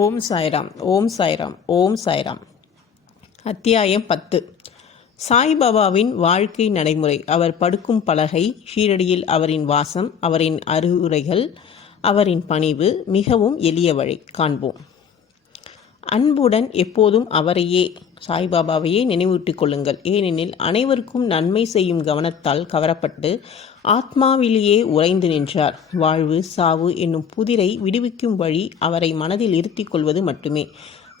ஓம் சாய்ராம். ஓம் சாய்ராம். ஓம் சாய்ராம். அத்தியாயம் 10. சாய்பாபாவின் வாழ்க்கை நடைமுறை. அவர் படுக்கும் பலகை, ஷீரடியில் அவரின் வாசம், அவரின் அறிவுரைகள், அவரின் பணிவு. மிகவும் எளிய வழி காண்போம். அன்புடன் எப்போதும் அவரையே, சாய்பாபாவையே நினைவூட்டிக் கொள்ளுங்கள். ஏனெனில் அனைவருக்கும் நன்மை செய்யும் கவனத்தால் கவரப்பட்டு ஆத்மாவிலேயே உறைந்து நின்றார். வாழ்வு சாவு என்னும் புதிரை விடுவிக்கும் வழி அவரை மனதில் இருத்தி கொள்வது மட்டுமே.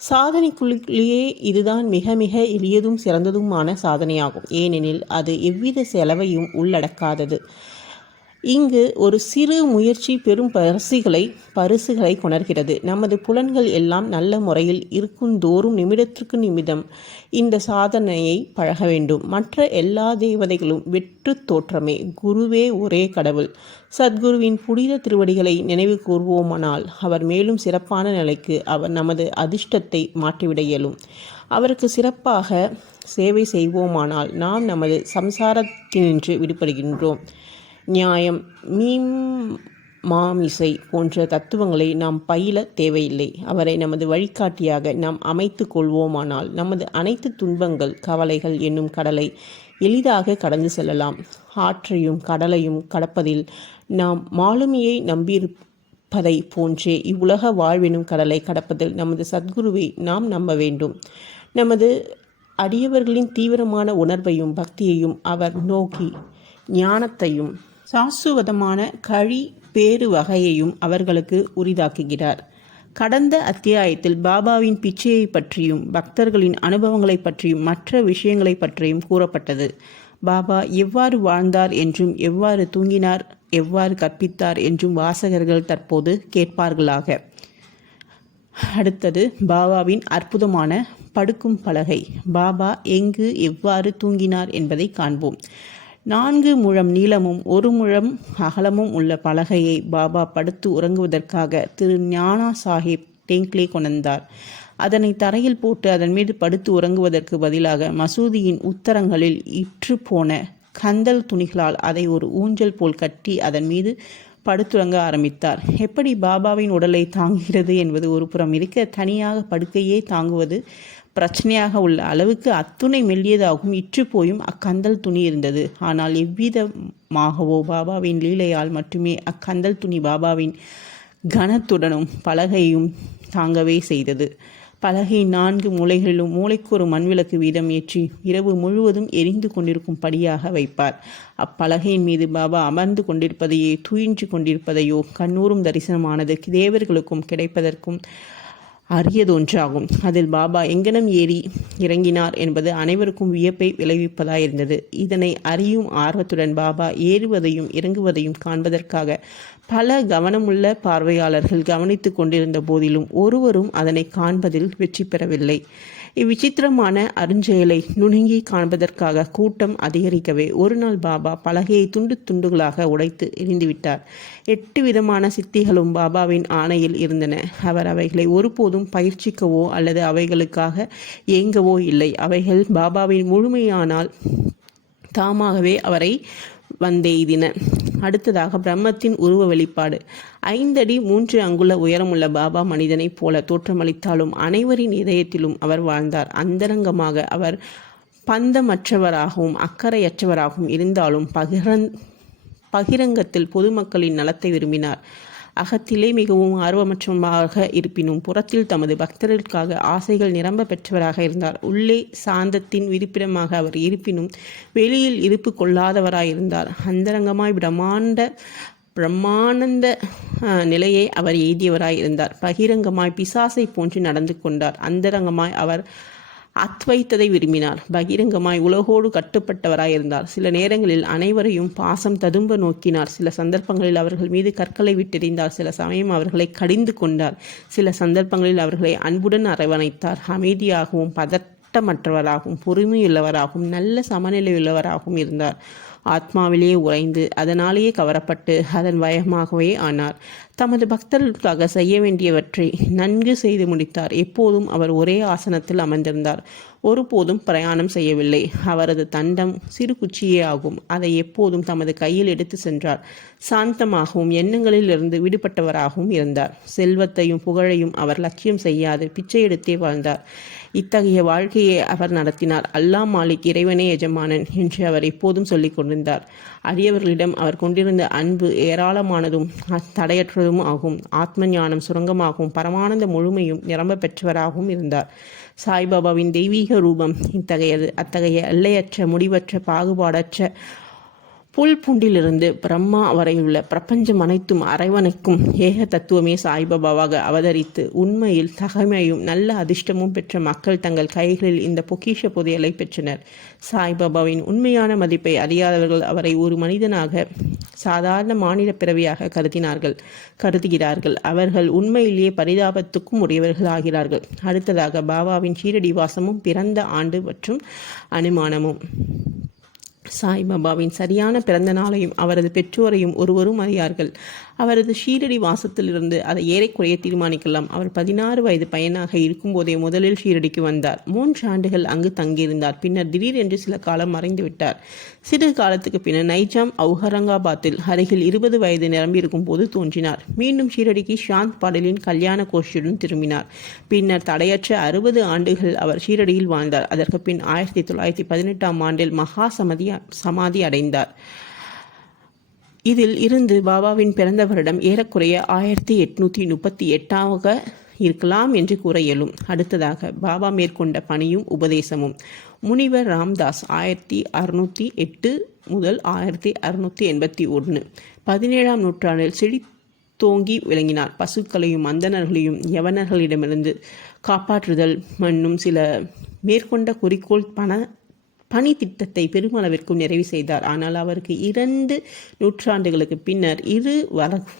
சாதனைக்குள்ளேயே இதுதான் மிக மிக எளியதும் சிறந்ததுமான சாதனையாகும். ஏனெனில் அது எவ்வித செலவையும் உள்ளடக்காதது. இங்கு ஒரு சிறு முயற்சி பெரும் பரிசுகளை கொணர்கிறது. நமது புலன்கள் எல்லாம் நல்ல முறையில் இருக்குந்தோறும் நிமிடத்திற்கு நிமிடம் இந்த சாதனையை பழக வேண்டும். மற்ற எல்லா தேவதைகளும் வெற்று தோற்றமே. குருவே ஒரே கடவுள். சத்குருவின் புனித திருவடிகளை நினைவு கூர்வோமானால் அவர் மேலும் சிறப்பான நிலைக்கு அவர் நமது அதிர்ஷ்டத்தை மாற்றிவிட இயலும். அவருக்கு சிறப்பாக சேவை செய்வோமானால் நாம் நமது சம்சாரத்தினின்று விடுபடுகின்றோம். நியாயம், மீமாமிசை போன்ற தத்துவங்களை நாம் பயில தேவையில்லை. அவரை நமது வழிகாட்டியாக நாம் அமைத்து கொள்வோமானால் நமது அனைத்து துன்பங்கள், கவலைகள் என்னும் கடலை எளிதாக கடந்து செல்லலாம். ஆற்றையும் கடலையும் கடப்பதில் நாம் மாலுமியை நம்பியிருப்பதை போன்றே இவ்வுலக வாழ்வெனும் கடலை கடப்பதில் நமது சத்குருவை நாம் நம்ப வேண்டும். நமது அடியவர்களின் தீவிரமான உணர்வையும் பக்தியையும் அவர் நோக்கி ஞானத்தையும் சாசுவதமான பேறு வகையையும் அவர்களுக்கு உரிதாக்குகிறார். கடந்த அத்தியாயத்தில் பாபாவின் பிச்சையை பற்றியும் பக்தர்களின் அனுபவங்களை பற்றியும் மற்ற விஷயங்களை பற்றியும் கூறப்பட்டது. பாபா எவ்வாறு வாழ்ந்தார் என்றும் எவ்வாறு தூங்கினார், எவ்வாறு கற்பித்தார் என்றும் வாசகர்கள் தற்போது கேட்பார்களாக. அடுத்தது பாபாவின் அற்புதமான படுக்கும் பலகை. பாபா எங்கு எவ்வாறு தூங்கினார் என்பதை காண்போம். 4 முழம் நீளமும் 1 முழம் அகலமும் உள்ள பலகையை பாபா படுத்து உறங்குவதற்காக திரு ஞானா சாஹிப் டெங்க்லே கொண்டார். அதனை தரையில் போட்டு அதன் மீது படுத்து உறங்குவதற்கு பதிலாக மசூதியின் உத்தரங்களில் இற்று போன கந்தல் துணிகளால் அதை ஒரு ஊஞ்சல் போல் கட்டி அதன் மீது படுத்துறங்க ஆரம்பித்தார். எப்படி பாபாவின் உடலை தாங்குகிறது என்பது ஒரு புறம் இருக்க, தனியாக படுக்கையே தாங்குவது பிரச்சனையாக உள்ள அளவுக்கு அத்துணை மெல்லியதாகவும் இற்று போயும் அக்கந்தல் துணி இருந்தது. ஆனால் எவ்விதமாகவோ பாபாவின் லீலையால் மட்டுமே அக்கந்தல் துணி பாபாவின் கனத்துடனும் பலகையும் தாங்கவே செய்தது. பலகை 4 மூலைகளிலும் மூளைக்கு ஒரு மண்விளக்கு வீதம் ஏற்றி இரவு முழுவதும் எரிந்து கொண்டிருக்கும் படியாக வைப்பார். அப்பலகையின் மீது பாபா அமர்ந்து கொண்டிருப்பதையே துயின்று கொண்டிருப்பதையோ கண்ணூரும் தரிசனமானது தேவர்களுக்கும் கிடைப்பதற்கும் அரியதொன்றாகும். அதில் பாபா எங்கனம் ஏறி இறங்கினார் என்பது அனைவருக்கும் வியப்பை விளைவிப்பதாயிருந்தது. இதனை அறியும் ஆர்வத்துடன் பாபா ஏறுவதையும் இறங்குவதையும் காண்பதற்காக பல கவனமுள்ள பார்வையாளர்கள் கவனித்து கொண்டிருந்த போதிலும் ஒருவரும் அதனை காண்பதில் வெற்றி பெறவில்லை. இவ்விசித்திரமான அருஞ்செயலை நுணுங்கி காண்பதற்காக கூட்டம் அதிகரிக்கவே ஒரு நாள் பாபா பலகையை துண்டு துண்டுகளாக உடைத்து எரிந்துவிட்டார். 8 விதமான சித்திகளும் பாபாவின் ஆணையில் இருந்தன. அவர் அவைகளை ஒருபோதும் பயிற்சிக்கவோ அல்லது அவைகளுக்காக ஏங்கவோ இல்லை. அவைகள் பாபாவின் முழுமையானால் தாமாகவே அவரை வந்தெய்தின. அடுத்ததாக பிரம்மத்தின் உருவ வெளிப்பாடு. 5 அடி 3 அங்குல உயரமுள்ள பாபா மனிதனைப் போல தோற்றமளித்தாலும் அனைவரின் இதயத்திலும் அவர் வாழ்ந்தார். அந்தரங்கமாக அவர் பந்தமற்றவராகவும் அக்கறையற்றவராகவும் இருந்தாலும் பகிரங்கத்தில் பொதுமக்களின் நலத்தை விரும்பினார். அகத்திலே மிகவும் ஆர்வமற்றமாக இருப்பினும் புறத்தில் தமது பக்தர்களுக்காக ஆசைகள் நிரம்ப பெற்றவராக இருந்தார். உள்ளே சாந்தத்தின் இருப்பிடமாக அவர் இருப்பினும் வெளியில் இருப்பு கொள்ளாதவராயிருந்தார். அந்தரங்கமாய் பிரம்மானந்த நிலையை அவர் எய்தியவராய் இருந்தார். பகிரங்கமாய் பிசாசை போன்று நடந்து கொண்டார். அந்தரங்கமாய் அவர் அத்வைத்ததை விரும்பினார். பகிரங்கமாய் உலகோடு கட்டுப்பட்டவராயிருந்தார். சில நேரங்களில் அனைவரையும் பாசம் ததும்ப நோக்கினார். சில சந்தர்ப்பங்களில் அவர்கள் மீது கற்களை விட்டெறிந்தார். சில சமயம் அவர்களை கடிந்து கொண்டார். சில சந்தர்ப்பங்களில் அவர்களை அன்புடன் அரவணைத்தார். அமைதியாகவும் பதட்டமற்றவராகவும் பொறுமையுள்ளவராகவும் நல்ல சமநிலையுள்ளவராகவும் இருந்தார். ஆத்மாவிலேயே உறைந்து அதனாலேயே கவரப்பட்டு அதன் வயமாகவே ஆனார். தமது பக்தர்களுக்காக செய்ய வேண்டியவற்றை நன்கு செய்து முடித்தார். எப்போதும் அவர் ஒரே ஆசனத்தில் அமர்ந்திருந்தார். ஒருபோதும் பிரயாணம் செய்யவில்லை. அவரது தண்டம் சிறு குச்சியே ஆகும். அதை எப்போதும் தமது கையில் எடுத்து சென்றார். சாந்தமாகவும் எண்ணங்களிலிருந்து விடுபட்டவராகவும் இருந்தார். செல்வத்தையும் புகழையும் அவர் லட்சியம் செய்யாது பிச்சை எடுத்தே வாழ்ந்தார். இத்தகைய வாழ்க்கையை அவர் நடத்தினார். அல்லாஹ் மாலிக், இறைவனே எஜமானன் என்று அவர் எப்போதும் சொல்லிக் கொண்டிருந்தார். அடியவர்களிடம் அவர் கொண்டிருந்த அன்பு ஏராளமானதும் தடையற்றதும் ஆகும். ஆத்ம ஞானம் சுரங்கமாகவும் பரமானந்த முழுமையும் நிரம்ப பெற்றவராகவும் இருந்தார். சாய்பாபாவின் தெய்வீக ரூபம் இத்தகையது. அத்தகைய எல்லையற்ற முடிவற்ற பாகுபாடற்ற புல் பூண்டிலிருந்து பிரம்மா வரையுள்ள பிரபஞ்சம் அனைத்தும் அரவணைக்கும் ஏக தத்துவமே சாய்பாபாவாக அவதரித்து உண்மையில் தகமையும் நல்ல அதிர்ஷ்டமும் பெற்ற மக்கள் தங்கள் கைகளில் இந்த பொக்கிஷ புதையலை பெற்றனர். சாய்பாபாவின் உண்மையான மதிப்பை அறியாதவர்கள் அவரை ஒரு மனிதனாக சாதாரண மாநில பிறவியாக கருதுகிறார்கள். அவர்கள் உண்மையிலேயே பரிதாபத்துக்கும் உரியவர்கள் ஆகிறார்கள். அடுத்ததாக பாபாவின் ஷீரடி வாசமும் பிறந்த ஆண்டு மற்றும் அனுமானமும். சாய்பாபாவின் சரியான பிறந்த நாளையும் அவரது பெற்றோரையும் ஒருவரும் அறியார்கள். அவரது ஷீரடி வாசத்திலிருந்து அதை ஏறக்குறைய தீர்மானிக்கலாம். அவர் 16 வயது பையனாக இருக்கும்போதே முதலில் ஷீரடிக்கு வந்தார். 3 ஆண்டுகள் அங்கு தங்கியிருந்தார். பின்னர் திடீரென்று சில காலம் மறைந்துவிட்டார். சிறிது காலத்துக்கு பின்னர் நைஜாம் அவுரங்காபாத்தில் அருகில் 20 வயது நிரம்பியிருக்கும் போது தோன்றினார். மீண்டும் ஷீரடிக்கு ஷாந்த் பாடலின் கல்யாண கோஷ்டியுடன் திரும்பினார். பின்னர் தடையற்ற 60 ஆண்டுகள் அவர் ஷீரடியில் வாழ்ந்தார். அதற்கு பின் 1918ஆம் ஆண்டில் மகா சமாதி அடைந்தார். இதில் இருந்து பாபாவின் பிறந்த வருடம் ஏறக்குறைய 1838ஆக இருக்கலாம் என்று கூற இயலும். அடுத்ததாக பாபா மேற்கொண்ட பணியும் உபதேசமும். முனிவர் ராம்தாஸ் 1608 முதல் 1681 17ஆம் நூற்றாண்டில் செழித்தோங்கி விளங்கினார். பசுக்களையும் அந்தணர்களையும் யவனர்களிடமிருந்து காப்பாற்றுதல் மன்னும் சில மேற்கொண்ட குறிக்கோள் பணி திட்டத்தை பெருமளவிற்கும் நிறைவு செய்தார். ஆனால் அவருக்கு 2 நூற்றாண்டுகளுக்கு பின்னர் இரு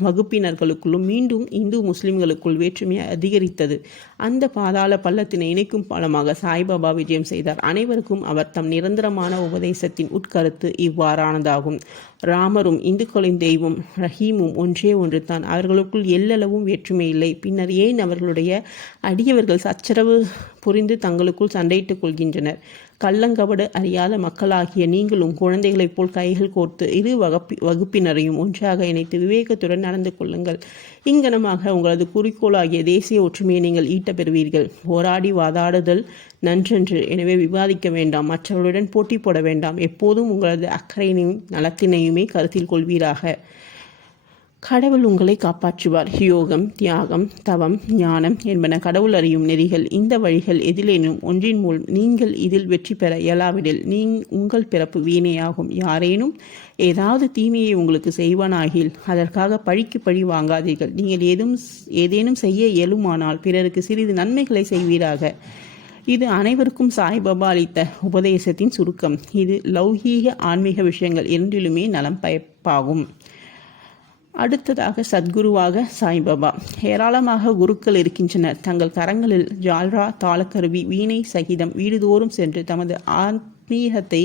வகுப்பினர்களுக்குள்ளும் மீண்டும் இந்து முஸ்லிம்களுக்குள் வேற்றுமை அதிகரித்தது. அந்த பாதாள பள்ளத்தினை இணைக்கும் பாலமாக சாய்பாபா விஜயம் செய்தார். அனைவருக்கும் அவர் தம் நிரந்தரமான உபதேசத்தின் உட்கருத்து இவ்வாறானதாகும். ராமரும் இந்துக்களின் தெய்வம் ரஹீமும் ஒன்றே ஒன்று தான். அவர்களுக்குள் எல்லளவும் வேற்றுமை இல்லை. பின்னர் ஏன் அவர்களுடைய அடியவர்கள் சச்சரவு புரிந்து தங்களுக்குள் சண்டையிட்டுக் கொள்கின்றனர்? கள்ளங்கபடு அறியாத மக்களாகிய நீங்களும் குழந்தைகளைப் போல் கைகள் கோர்த்து இரு வகுப்பினரையும் ஒன்றாக இணைத்து விவேகத்துடன் நடந்து கொள்ளுங்கள். இங்கனமாக உங்களது குறிக்கோளாகிய தேசிய ஒற்றுமையை நீங்கள் ஈட்ட பெறுவீர்கள். போராடி வாதாடுதல் நன்றென்று. எனவே விவாதிக்க வேண்டாம், மற்றவர்களுடன் போட்டி போட வேண்டாம். எப்போதும் உங்களது அக்கறையினையும் நலத்தினையுமே கருத்தில் கொள்வீராக. கடவுள் உங்களை காப்பாற்றுவார். யோகம், தியாகம், தவம், ஞானம் என்பன கடவுள் அறியும் நெறிகள். இந்த வழிகள் எதிலேனும் ஒன்றின் மூலம் நீங்கள் இதில் வெற்றி பெற இயலாவிடில் உங்கள் பிறப்பு வீணேயாகும். யாரேனும் ஏதாவது தீமையை உங்களுக்கு செய்வானாகில் அதற்காக பழிக்கு பழி வாங்காதீர்கள். நீங்கள் ஏதேனும் செய்ய இயலுமானால் பிறருக்கு சிறிது நன்மைகளை செய்வீராக. இது அனைவருக்கும் சாய்பாபா அளித்த உபதேசத்தின் சுருக்கம். இது லௌகீக ஆன்மீக விஷயங்கள் இரண்டிலுமே நலம் பயப்பாகும். அடுத்ததாக சத்குருவாக சாய்பாபா. ஏராளமாக குருக்கள் இருக்கின்றனர். தங்கள் கரங்களில் ஜால்ரா, தாளக்கருவி, வீணை சகிதம் வீடுதோறும் சென்று தமது ஆத்மீகத்தை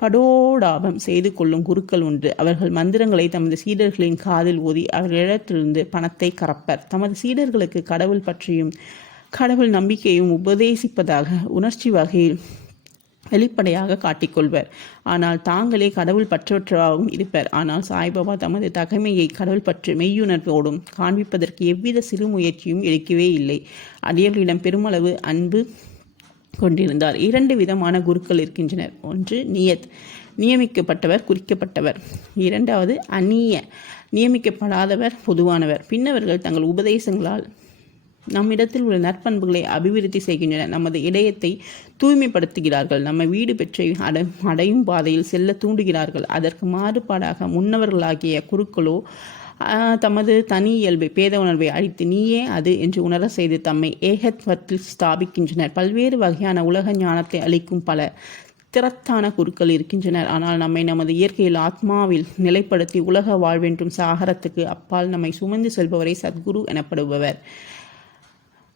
படோடாபம் செய்து கொள்ளும் குருக்கள் உண்டு. அவர்கள் மந்திரங்களை தமது சீடர்களின் காதில் ஓதி அவர்களிடத்திலிருந்து பணத்தை கறப்பர். தமது சீடர்களுக்கு கடவுள் பற்றியும் கடவுள் நம்பிக்கையும் உபதேசிப்பதாக உணர்ச்சி வகையில் வெளிப்படையாக காட்டிக்கொள்வர். ஆனால் தாங்களே கடவுள் பற்றவற்றவாகவும் இருப்பர். ஆனால் சாய்பாபா தமது தகைமையை கடவுள் பற்று மெய்யுணர்வோடும் காண்பிப்பதற்கு எவ்வித சிறு முயற்சியும் எடுக்கவே இல்லை. அடியர்களிடம் பெருமளவு அன்பு கொண்டிருந்தார். 2 விதமான குருக்கள் இருக்கின்றனர். ஒன்று நியத், நியமிக்கப்பட்டவர், குறிக்கப்பட்டவர். 2வது அந்நிய, நியமிக்கப்படாதவர், பொதுவானவர். பின்னவர்கள் தங்கள் உபதேசங்களால் நம்மிடத்தில் உள்ள நற்பண்புகளை அபிவிருத்தி செய்கின்றனர். நமது இதயத்தை தூய்மைப்படுத்துகிறார்கள். நம்ம வீடு பெற்றை அடையும் பாதையில் செல்ல தூண்டுகிறார்கள். அதற்கு மாறுபாடாக முன்னவர்களாகிய குருக்களோ தமது தனி இயல்பை, பேத உணர்வை அழித்து நீயே அது என்று உணர செய்து தம்மை ஏகத்வத்தில் ஸ்தாபிக்கின்றனர். பல்வேறு வகையான உலக ஞானத்தை அளிக்கும் பல திறத்தான குருக்கள் இருக்கின்றனர். ஆனால் நம்மை நமது இயற்கையில் ஆத்மாவில் நிலைப்படுத்தி உலக வாழ்வென்றும் சாகரத்துக்கு அப்பால் நம்மை சுமந்து செல்பவரை சத்குரு எனப்படுபவர்.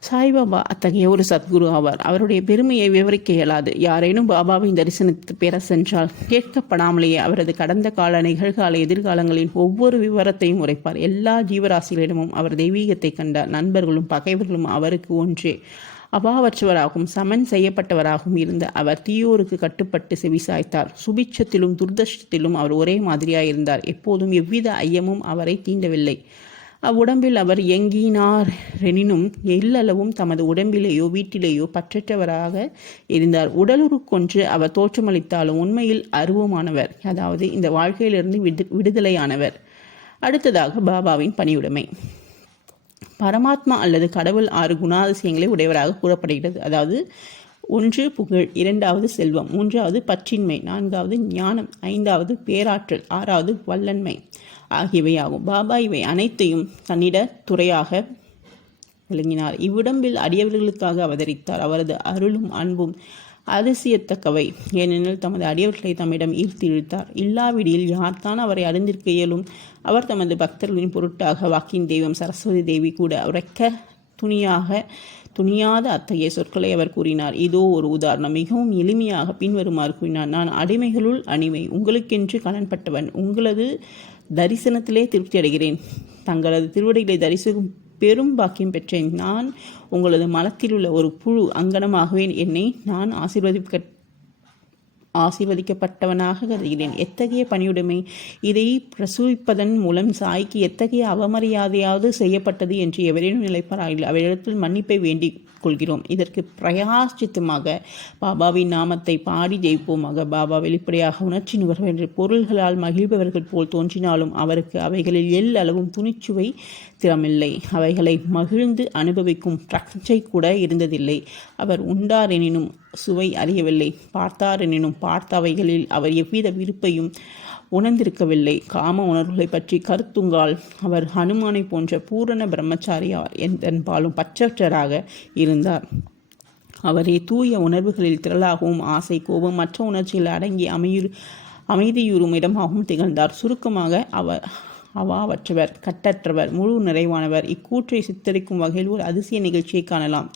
சாய்பாபா அத்தகைய ஒரு சத்குரு ஆவார். அவருடைய பெருமையை விவரிக்க இயலாது. யாரேனும் பாபாவின் தரிசனத்தை பெற சென்றால் கேட்கப்படாமலேயே அவரது கடந்த கால, நிகழ்கால, எதிர்காலங்களின் ஒவ்வொரு விவரத்தையும் உரைப்பார். எல்லா ஜீவராசிகளிடமும் அவர் தெய்வீகத்தை கண்டார். நண்பர்களும் பகைவர்களும் அவருக்கு ஒன்றே. அபாவற்றவராகவும் சமன் செய்யப்பட்டவராகவும் இருந்த அவர் தீயோருக்கு கட்டுப்பட்டு செவிசாய்த்தார். சுபிட்சத்திலும் துர்தஷ்டத்திலும் அவர் ஒரே மாதிரியாயிருந்தார். எப்போதும் எவ்வித ஐயமும் அவரை தீண்டவில்லை. அவ்வுடம்பில் அவர் இயங்கினார் எனினும் எல்லளவும் தமது உடம்பிலேயோ வீட்டிலேயோ பற்றற்றவராக இருந்தார். உடலுருக்கொன்று அவர் தோற்றமளித்தாலும் உண்மையில் அருவமானவர், அதாவது இந்த வாழ்க்கையிலிருந்து விடுதலையானவர். அடுத்ததாக பாபாவின் பணியுடைமை. பரமாத்மா அல்லது கடவுள் 6 குணாதிசயங்களை உடையவராக கூறப்படுகிறது. அதாவது 1 புகழ், 2வது செல்வம், 3வது பற்றின்மை, 4வது ஞானம், 5வது பேராற்றல், 6வது வல்லன்மை ஆகியவையாகும். பாபா இவை அனைத்தையும் தன்னிட துறையாக விளங்கினார். இவ்விடம்பில் அடியவர்களுக்காக அவதரித்தார். அவரது அருளும் அன்பும் அதிசயத்தக்கவை. ஏனெனில் தமது அடியவர்களை தம்மிடம் ஈர்த்து இழுத்தார். இல்லாவிடில் யார்தான் அவரை அறிந்திருக்க இயலும்? அவர் தமது பக்தர்களின் பொருட்டாக வாக்கின் தெய்வம் சரஸ்வதி தேவி கூட உரைக்க துணியாத அத்தகைய சொற்களை அவர் கூறினார். இதோ ஒரு உதாரணம். மிகவும் எளிமையாக பின்வருமாறு கூறினார். நான் அடிமைகளுள் அடிமை, உங்களுக்கென்று கடன்பட்டவன். உங்களது தரிசனத்திலே திருப்தி அடைகிறேன். தங்களது திருவடிகளை தரிசிக்கும் பெரும் பாக்கியம் பெற்றேன். நான் உங்களது மனத்தில் உள்ள ஒரு புழு அங்கனமாகவே என்னை நான் ஆசீர்வதிக்கப்பட்டவனாக கருதுகிறேன். எத்தகைய பணியுடைமை! இதை பிரசூவிப்பதன் மூலம் சாய்க்கு எத்தகைய அவமரியாதையாவது செய்யப்பட்டது என்று எவரேனும் நிலைப்பாராயில் அவரிடத்தில் மன்னிப்பை வேண்டிக் கொள்கிறோம். இதற்கு பிரயாசித்தமாக பாபாவின் நாமத்தை பாடி ஜெயிப்போமாக. பாபா வெளிப்படையாக உணர்ச்சி நுகர்வென்ற பொருள்களால் மகிழ்பவர்கள் போல் தோன்றினாலும் அவருக்கு அவைகளில் எல்லளவும் துணிச்சுவை திறமில்லை. அவைகளை மகிழ்ந்து அனுபவிக்கும் பிரச்சை கூட இருந்ததில்லை. அவர் உண்டார் எனினும் சுவை அறியவில்லை. பார்த்தார் எனினும் பார்த்தவைகளில் அவர் எவ்வித விருப்பையும் உணர்ந்திருக்கவில்லை. காம உணர்வுகளை பற்றி கருத்துங்கால் அவர் ஹனுமானை போன்ற பூரண பிரம்மச்சாரியார் என்பாலும் பற்றற்றராக இருந்தார். அவரே தூய உணர்வுகளில் திரளாகவும் ஆசை, கோபம், மற்ற உணர்ச்சிகள் அடங்கி அமைதியுறும் இடமாகவும் திகழ்ந்தார். சுருக்கமாக அவர் அவாவற்றவர், கட்டற்றவர், முழு நிறைவானவர். இக்கூற்றை சித்தரிக்கும் வகையில் ஒரு அதிசய நிகழ்ச்சியை காணலாம்.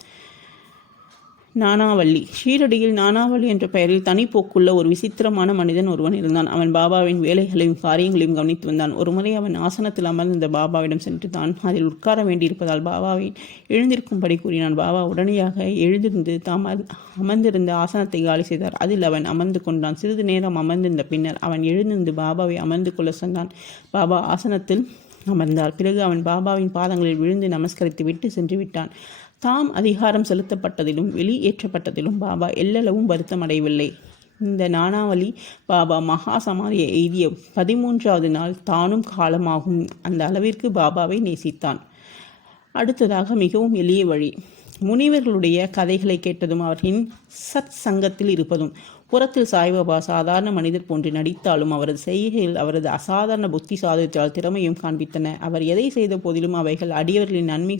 நானாவள்ளி. ஷீரடியில் நானாவள்ளி என்ற பெயரில் தனிப்போக்குள்ள ஒரு விசித்திரமான மனிதன் ஒருவன் இருந்தான். அவன் பாபாவின் வேலைகளையும் காரியங்களையும் கவனித்து வந்தான். ஒருமுறை அவன் ஆசனத்தில் அமர்ந்த பாபாவிடம் சென்று தான் அதில் உட்கார வேண்டியிருப்பதால் பாபாவை எழுந்திருக்கும்படி கூறினான். பாபா உடனடியாக எழுந்திருந்து தாம் அமர்ந்திருந்த ஆசனத்தை காலி செய்தார். அதில் அவன் அமர்ந்து கொண்டான். சிறிது நேரம் அமர்ந்திருந்த பின்னர் அவன் எழுந்திருந்து பாபாவை அமர்ந்து கொள்ள சொன்னான். பாபா ஆசனத்தில் அமர்ந்தார். பிறகு அவன் பாபாவின் பாதங்களில் விழுந்து நமஸ்கரித்து விட்டு சென்று விட்டான். தாம் அதிகாரம் செலுத்தப்பட்டதிலும் வெளியேற்றப்பட்டதிலும் பாபா எல்லளவும் வருத்தம் அடையவில்லை. இந்த நானாவளி பாபா மகா சமாதியை எய்திய 13வது நாள் தானும் காலமாகும் அந்த அளவிற்கு பாபாவை நேசித்தான். அடுத்ததாக மிகவும் எளிய வழி. முனிவர்களுடைய கதைகளை கேட்டதும் அவர்களின் சத் சங்கத்தில் இருப்பதும். புறத்தில் சாய்பாபா சாதாரண மனிதர் போன்று நடித்தாலும் அவரது செய்கையில் அவரது அசாதாரண புத்தி சாதுரியத்தால் திறமையும் காண்பித்தன. அவர் எதை செய்த போதிலும் அவைகள் அடியவர்களின் நன்மை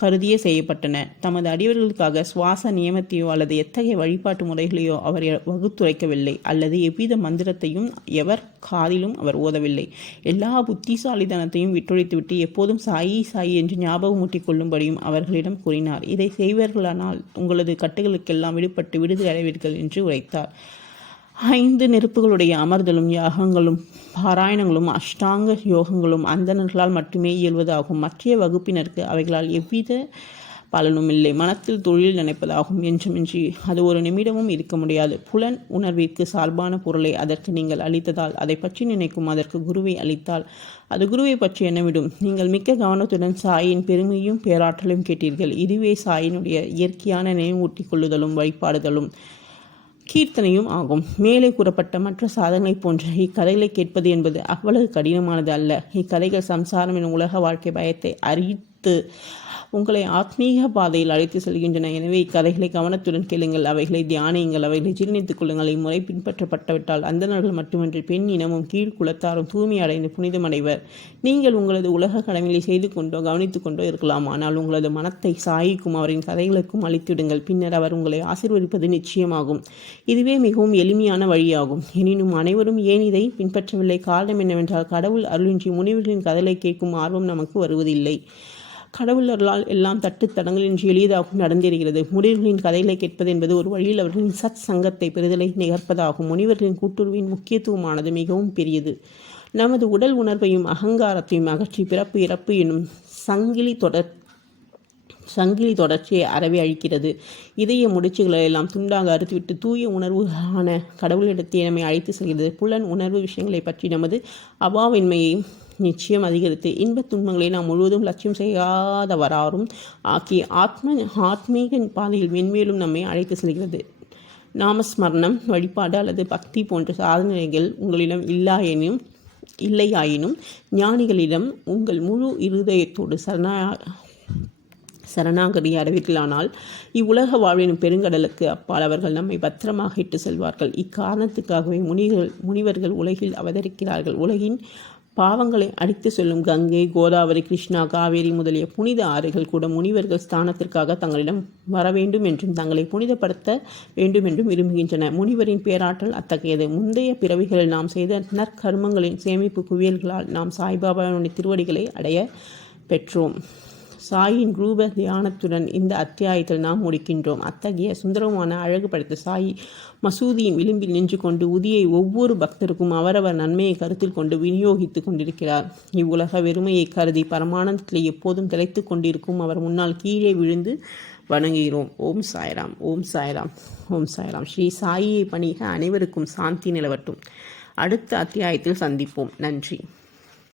கருதியே செய்யப்பட்டன. தமது அடியவர்களுக்காக சுவாச நியமத்தையோ அல்லது எத்தகைய வழிபாட்டு முறைகளையோ அவர் வகுத்துரைக்கவில்லை, அல்லது எவ்வித மந்திரத்தையும் எவர் காதிலும் அவர் ஓதவில்லை. எல்லா புத்திசாலித்தனத்தையும் விட்டொழித்துவிட்டு எப்போதும் சாயி சாயி என்று ஞாபகம் ஊட்டிக் கொள்ளும்படியும் அவர்களிடம் கூறினார். இதை செய்வர்களானால் உங்களது கட்டுகளுக்கெல்லாம் விடுபட்டு விடுதலை அடைவீர்கள் என்று உரைத்தார். 5 நெருப்புகளுடைய அமர்தலும் யாகங்களும் பாராயணங்களும் அஷ்டாங்க யோகங்களும் அந்தணர்களால் மட்டுமே இயல்வதாகும். மற்ற வகுப்பினருக்கு அவைகளால் எவ்வித பலனும் இல்லை. மனத்தில் தொழில் நினைப்பதாகும் என்றுமின்றி அது ஒரு நிமிடமும் இருக்க முடியாது. புலன் உணர்விற்கு சார்பான பொருளை அதற்கு நீங்கள் அளித்ததால், அதை பற்றி நினைக்கும் அதற்கு குருவை அளித்தால் அது குருவை பற்றி எண்ணமிடும். நீங்கள் மிக்க கவனத்துடன் சாயின் பெருமையும் பேராற்றலையும் கேட்டீர்கள். இதுவே சாயினுடைய இயற்கையான நினைவூட்டிக் கொள்ளுதலும் வழிபாடுதலும் கீர்த்தனையும் ஆகும். மேலே கூறப்பட்ட மற்ற சாதனை போன்ற இக்கதைகளை கேட்பது என்பது அவ்வளவு கடினமானது அல்ல. இக்கதைகள் சம்சாரம் எனும் உலக வாழ்க்கை பயத்தை அறித்து உங்களை ஆத்மீக பாதையில் அழைத்து செல்கின்றன. எனவே இக்கதைகளை கவனத்துடன் கேளுங்கள், அவைகளை தியானியுங்கள், அவைகளை ஜீர்ணித்துக் கொள்ளுங்கள். இம்முறை பின்பற்றப்பட்டுவிட்டால் அந்தணர்கள் மட்டுமின்றி பெண் இனமும் கீழ் குலத்தாரும் தூய்மை அடைந்து புனிதமடைவர். நீங்கள் உங்களது உலக கடமைகளை செய்து கொண்டோ கவனித்து கொண்டோ இருக்கலாம், ஆனால் உங்களது மனத்தை சாயிக்கும் அவரின் கதைகளுக்கும் அளித்துவிடுங்கள். பின்னர் அவர் உங்களை ஆசீர்வதிப்பது நிச்சயமாகும். இதுவே மிகவும் எளிமையான வழியாகும். எனினும் அனைவரும் ஏன் இதை பின்பற்றவில்லை? காரணம் என்னவென்றால் கடவுள் அருளின்றி முனிவர்களின் கதைகளை கேட்கும் ஆர்வம் நமக்கு வருவதில்லை. கடவுளர்களால் எல்லாம் தட்டுத்தடங்களின்றி எளிதாகவும் நடந்தேறுகிறது. முனிவர்களின் கதைகளை கேட்பது என்பது ஒரு வழியில் அவர்களின் சத் சங்கத்தை பெறுதலை நிகழ்ப்பதாகும். முனிவர்களின் கூட்டுறவின் முக்கியத்துவமானது மிகவும் பெரியது. நமது உடல் உணர்வையும் அகங்காரத்தையும் அகற்றி பிறப்பு இறப்பு என்னும் சங்கிலி தொடர்ச்சியை அறவே அழிக்கிறது. இதய முடிச்சுகளை எல்லாம் துண்டாக அறுத்துவிட்டு தூய உணர்வுகளான கடவுளிடத்தை நம்மை அழைத்து செல்கிறது. புலன் உணர்வு விஷயங்களை பற்றி நமது அபாவின்மையை நிச்சயம் அதிகரித்து இன்பத் துன்பங்களை நாம் முழுவதும் லட்சியம் செய்யாதவராரும் ஆக்கி ஆத்மீக பாதையில் மென்மேலும் நம்மை அழைத்து செல்கிறது. நாமஸ்மரணம், வழிபாடு அல்லது பக்தி போன்ற சாதனைகள் உங்களிடம் இல்லையாயினும் ஞானிகளிடம் உங்கள் முழு இருதயத்தோடு சரணாகதி அடைவீர்களானால் இவ்வுலக வாழ்வினும் பெருங்கடலுக்கு அப்பால் அவர்கள் நம்மை பத்திரமாக இட்டு செல்வார்கள். இக்காரணத்துக்காகவே முனிவர்கள் உலகில் அவதரிக்கிறார்கள். உலகின் பாவங்களை அடித்து செல்லும் கங்கை, கோதாவரி, கிருஷ்ணா, காவேரி முதலிய புனித ஆறுகள் கூட முனிவர்கள் ஸ்தானத்திற்காக தங்களிடம் வர வேண்டும் என்றும் தங்களை புனிதப்படுத்த வேண்டும் என்றும் விரும்புகின்றன. முனிவரின் பேராற்றல் அத்தகையது. முந்தைய பிறவிகளில் நாம் செய்த நற்கர்மங்களின் சேமிப்பு குவியல்களால் நாம் சாய்பாபாவினுடைய திருவடிகளை அடைய பெற்றோம். சாயின் ரூப தியானத்துடன் இந்த அத்தியாயத்தில் நாம் முடிக்கின்றோம். அத்தகைய சுந்தரமான அழகு படைத்த சாயி மசூதியின் விளிம்பில் நின்று கொண்டு உதியை ஒவ்வொரு பக்தருக்கும் அவரவர் நன்மையை கருத்தில் கொண்டு விநியோகித்து கொண்டிருக்கிறார். இவ்வுலக வெறுமையை கருதி பரமானந்தத்தில் எப்போதும் திளைத்து கொண்டிருக்கும் அவர் முன்னால் கீழே விழுந்து வணங்குகிறோம். ஓம் சாய்ராம், ஓம் சாய்ராம், ஓம் சாய்ராம். ஸ்ரீ சாயியை பணிக அனைவருக்கும் சாந்தி நிலவட்டும். அடுத்த அத்தியாயத்தில் சந்திப்போம். நன்றி.